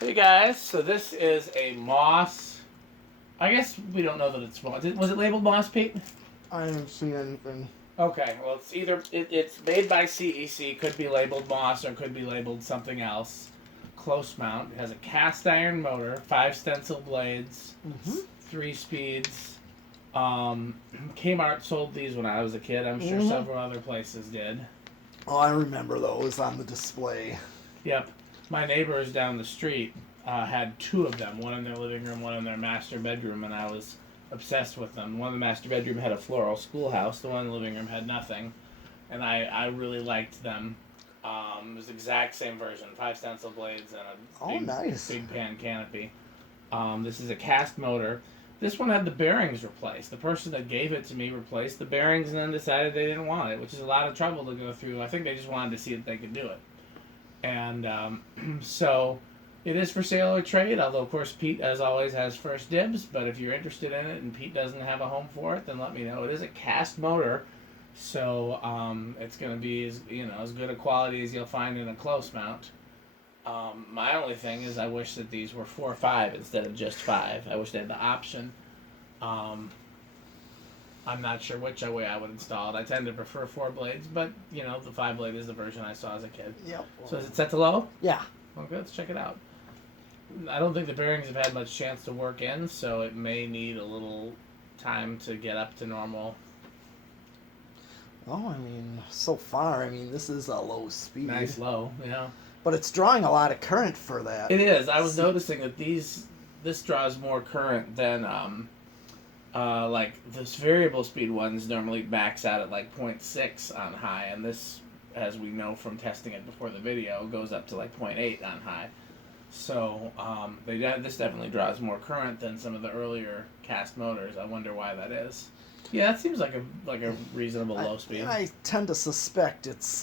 Hey guys, so this is a moss. I guess we don't know that it's moss. Was it labeled moss, Pete? I haven't seen anything. Okay, well it's either it's made by CEC, could be labeled moss or could be labeled something else. Close mount. It has a cast iron motor, 5 stencil blades, 3 speeds. Kmart sold these when I was a kid. I'm sure several other places did. Oh, I remember those on the display. Yep. My neighbors down the street had 2 of them, one in their living room, one in their master bedroom, and I was obsessed with them. One in the master bedroom had a floral schoolhouse, the one in the living room had nothing, and I really liked them. It was the exact same version, 5 stencil blades and a big pan canopy. This is a cast motor. This one had the bearings replaced. The person that gave it to me replaced the bearings and then decided they didn't want it, which is a lot of trouble to go through. I think they just wanted to see if they could do it. And so it is for sale or trade, although of course Pete, as always, has first dibs. But if you're interested in it and Pete doesn't have a home for it, then let me know. It is a cast motor, so it's going to be as good a quality as you'll find in a close mount. My only thing is I wish that these were 4 or 5 instead of just 5. I wish they had the option. I'm not sure which way I would install it. I tend to prefer 4 blades, but the 5 blade is the version I saw as a kid. Yep. So is it set to low? Yeah. Okay, let's check it out. I don't think the bearings have had much chance to work in, so it may need a little time to get up to normal. Oh, so far, this is a low speed. Nice low, yeah. But it's drawing a lot of current for that. It is. I was noticing that this draws more current than like this variable speed ones normally max out at like 0.6 on high, and this, as we know from testing it before the video, goes up to like 0.8 on high. So this definitely draws more current than some of the earlier cast motors. I wonder why that is. Yeah, that seems like a reasonable low speed. I tend to suspect it's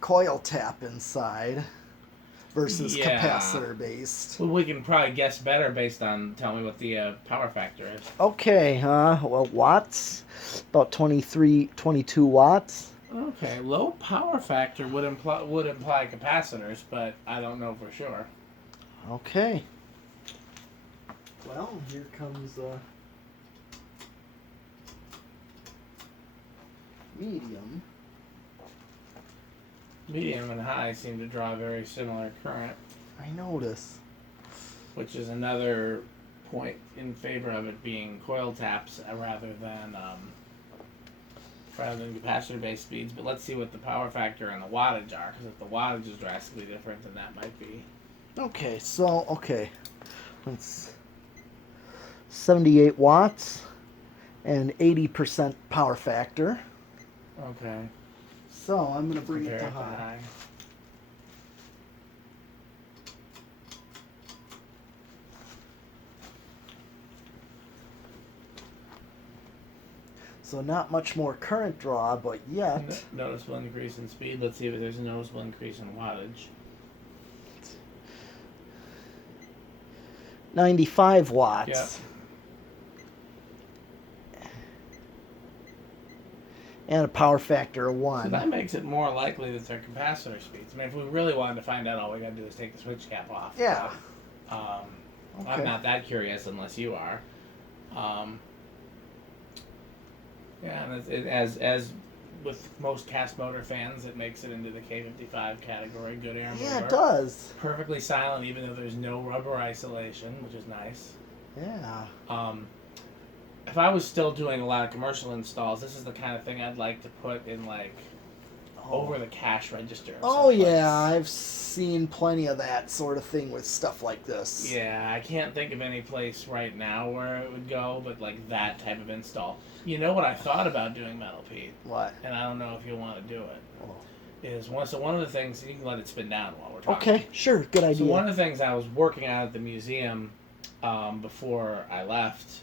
coil tap inside versus capacitor based. Well, we can probably guess better based on tell me what the power factor is. Okay, well, watts, about 22 watts. Okay, low power factor would imply capacitors, but I don't know for sure. Okay. Well, here comes medium. Medium and high seem to draw very similar current. I notice. Which is another point in favor of it being coil taps rather than capacitor-based speeds. But let's see what the power factor and the wattage are, because if the wattage is drastically different, then that might be. Okay, it's 78 watts and 80% power factor. Okay. So I'm going to bring it to high. So not much more current draw, but yet... Noticeable increase in speed. Let's see if there's a noticeable increase in wattage. 95 watts. Yep. And a power factor of 1. So that makes it more likely that they're capacitor speeds. If we really wanted to find out, all we got to do is take the switch cap off. Yeah. Okay. I'm not that curious unless you are. And as with most cast motor fans, it makes it into the K55 category. Good air motor. Yeah, it does. Perfectly silent, even though there's no rubber isolation, which is nice. Yeah. If I was still doing a lot of commercial installs, this is the kind of thing I'd like to put in over the cash register. Oh yeah, I've seen plenty of that sort of thing with stuff like this. Yeah, I can't think of any place right now where it would go, but like that type of install. You know what I thought about doing, Metal Pete? What? And I don't know if you'll want to do it. Oh. Is one of the things, you can let it spin down while we're talking. Okay, sure, good idea. So one of the things I was working on at the museum before I left.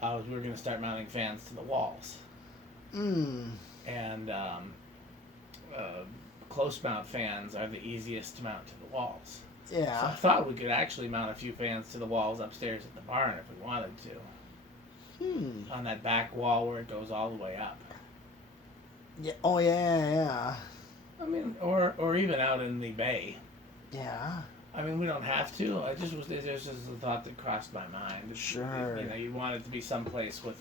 We were going to start mounting fans to the walls. And close mount fans are the easiest to mount to the walls. Yeah. So I thought we could actually mount a few fans to the walls upstairs at the barn if we wanted to. On that back wall where it goes all the way up. Yeah. Oh yeah. Or even out in the bay. Yeah. I mean, we don't have to. I just was. There's just a thought that crossed my mind. Sure. You know, you want it to be someplace with,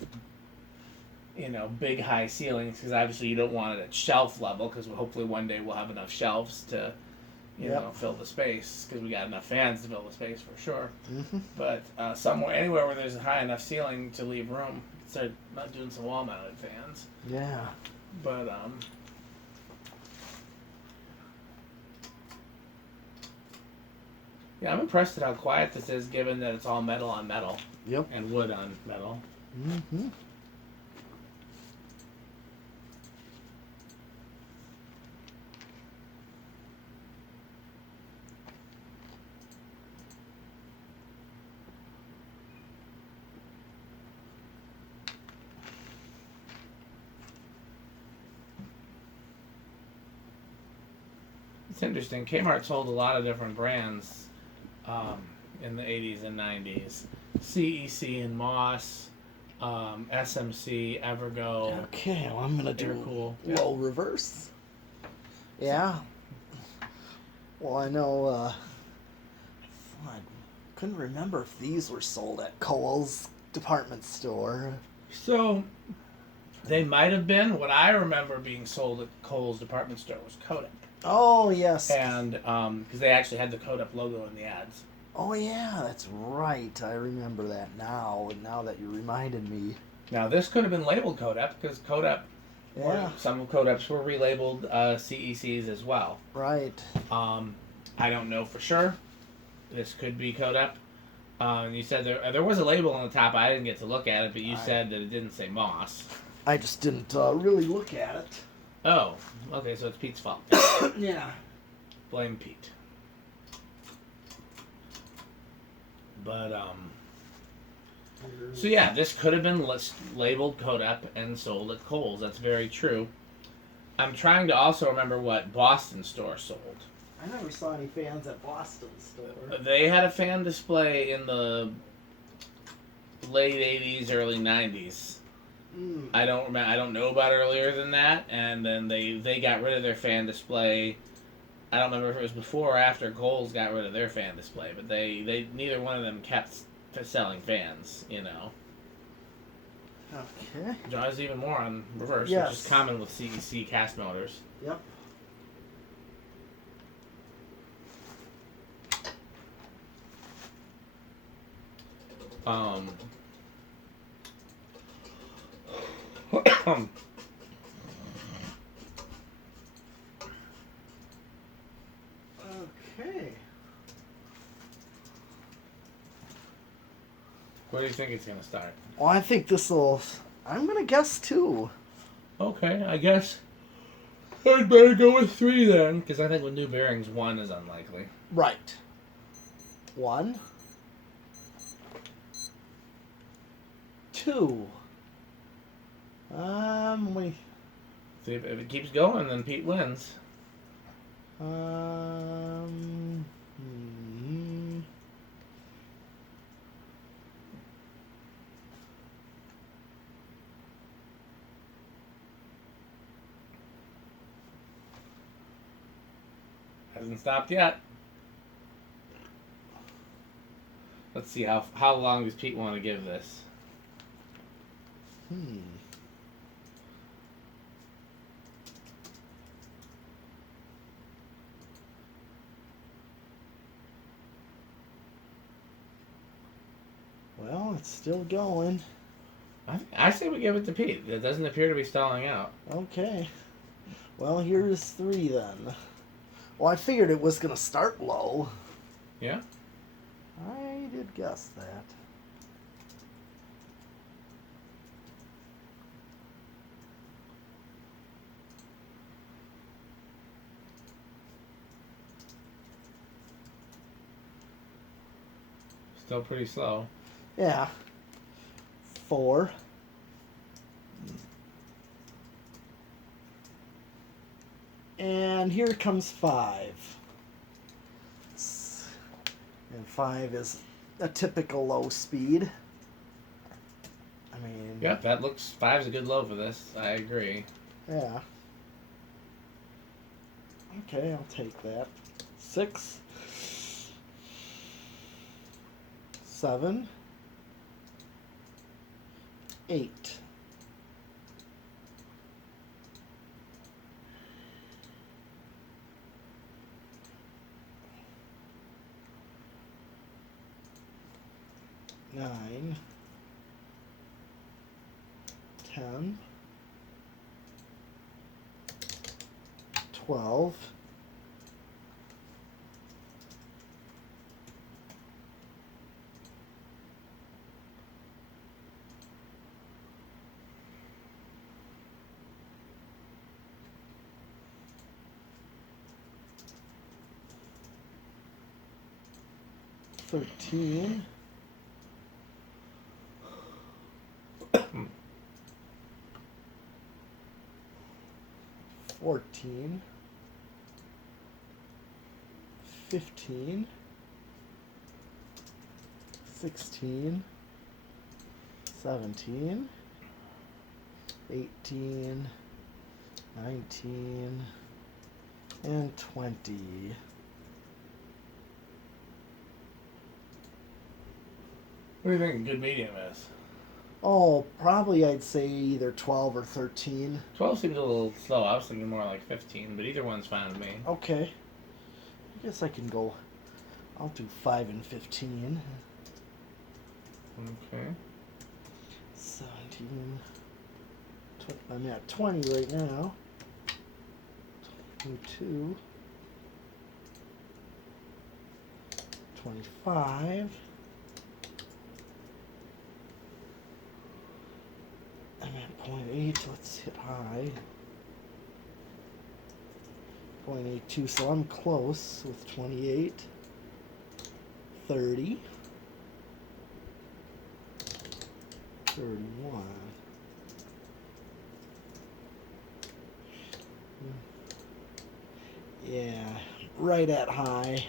you know, big high ceilings, because obviously you don't want it at shelf level, because hopefully one day we'll have enough shelves to, you know, fill the space, because we got enough fans to fill the space for sure. Mm-hmm. But anywhere where there's a high enough ceiling to leave room, start not doing some wall mounted fans. Yeah. But yeah, I'm impressed at how quiet this is, given that it's all metal on metal. Yep. And wood on metal. Mm-hmm. It's interesting. Kmart sold a lot of different brands in the 80s and 90s. CEC and Moss, SMC, Evergo. Okay, well, I'm gonna do cool. low reverse. Yeah. Well, I know. I couldn't remember if these were sold at Kohl's department store. So they might have been. What I remember being sold at Kohl's department store was Kodak. Oh yes. And because they actually had the Kodak logo in the ads. Oh yeah, that's right. I remember that now. And now that you reminded me. Now this could have been labeled Kodak, because Kodak, some of Kodaks were relabeled CECs as well. Right. I don't know for sure. This could be Kodak. You said there was a label on the top. I didn't get to look at it, but you said that it didn't say Moss. I just didn't really look at it. Oh, okay, so it's Pete's fault. Yeah. Blame Pete. But, so yeah, this could have been labeled Kodak and sold at Kohl's. That's very true. I'm trying to also remember what Boston store sold. I never saw any fans at Boston store. They had a fan display in the late 80s, early 90s. I don't know about earlier than that, and then they got rid of their fan display. I don't remember if it was before or after Kohl's got rid of their fan display, but they neither one of them kept selling fans, you know. Okay. Draws even more on reverse, Yes. which is common with CEC cast motors. Yep. Okay. Where do you think it's going to start? Well, I think this'll. I'm gonna guess 2. Okay, I guess I'd better go with 3 then, because I think with new bearings, 1 is unlikely. Right. 1. 2. Wait. See, if it keeps going, then Pete wins. Hmm. Hasn't stopped yet. Let's see, how long does Pete want to give this? Well, it's still going. I say we give it to Pete. It doesn't appear to be stalling out. Okay. Well, here's 3 then. Well, I figured it was gonna start low. Yeah? I did guess that. Still pretty slow. Yeah. 4. And here comes 5. And 5 is a typical low speed. I mean... Yep, that looks... 5's a good low for this. I agree. Yeah. Okay, I'll take that. 6. 7, 8. Nine, 10, 12, 13, 14, 15, 16, 17, 18, 19, and 20. What do you think a good medium is? Oh, probably I'd say either 12 or 13. 12 seems a little slow. I was thinking more like 15, but either one's fine with me. Okay. I guess I can go. I'll do 5 and 15. Okay. 17. I'm at 20 right now. 22. 25. I'm at 0.8. Let's hit high. 0.82, so I'm close with 28. 30. 31. Yeah, right at high.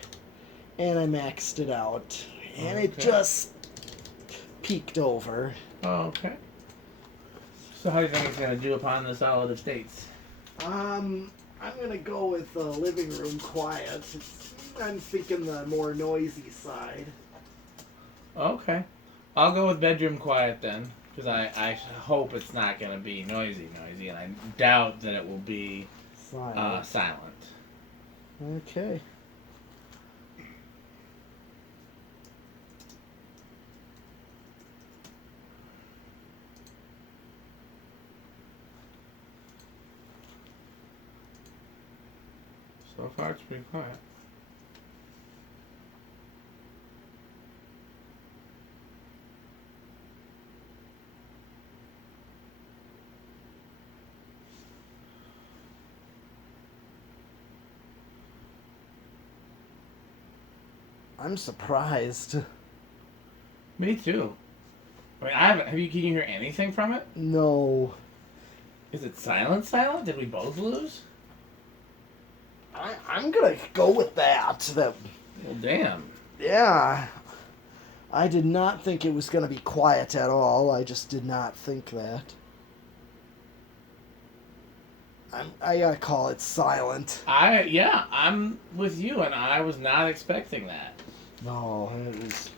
And I maxed it out. And it just peaked over. Oh, okay. So how do you think it's going to do upon the solid of states? I'm going to go with living room quiet. I'm thinking the more noisy side. Okay. I'll go with bedroom quiet then, because I hope it's not going to be noisy, and I doubt that it will be silent. Okay. So far, it's pretty quiet. I'm surprised. Me too. I mean, I haven't. Can you hear anything from it? No. Is it silent? Silent? Did we both lose? I'm gonna go with that. Well, damn. Yeah. I did not think it was gonna be quiet at all. I just did not think that. I gotta call it silent. I'm with you, and I was not expecting that. No, it was.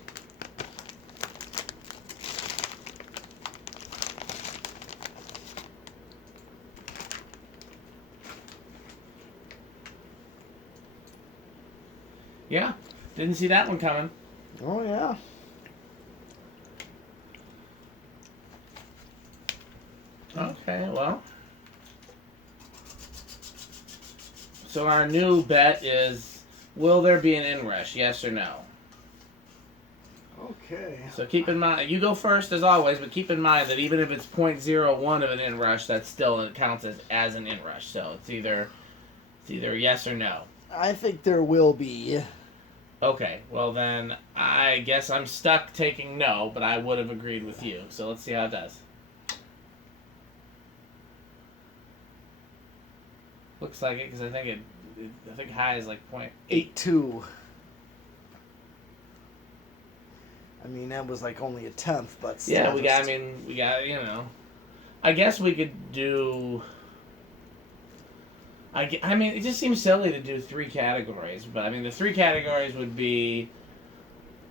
Yeah, didn't see that one coming. Oh yeah. Okay, well. So our new bet is, will there be an Inrush, yes or no? Okay. So keep in mind, you go first as always, but keep in mind that even if it's 0.01 of an Inrush, that still counts as an Inrush. So it's either yes or no. I think there will be. Okay, well then, I guess I'm stuck taking no, but I would have agreed with you. So let's see how it does. Looks like it, because I think high is like 0.82. I mean, that was like only a tenth, but still. Yeah, we got, you know. I guess we could do... I mean, it just seems silly to do 3 categories, but I mean, the 3 categories would be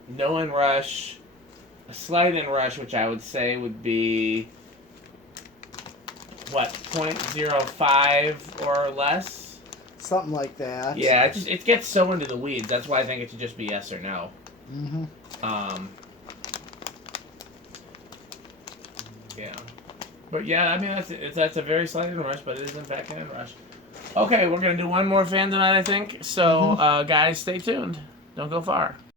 no Inrush, A slight Inrush, which I would say would be, what, 0.05 or less? Something like that. Yeah, it gets so into the weeds. That's why I think it should just be yes or no. Mm-hmm. Yeah. But yeah, I mean, that's a very slight Inrush, but it is in fact an Inrush. Okay, we're going to do one more fan tonight, I think. So, guys, stay tuned. Don't go far.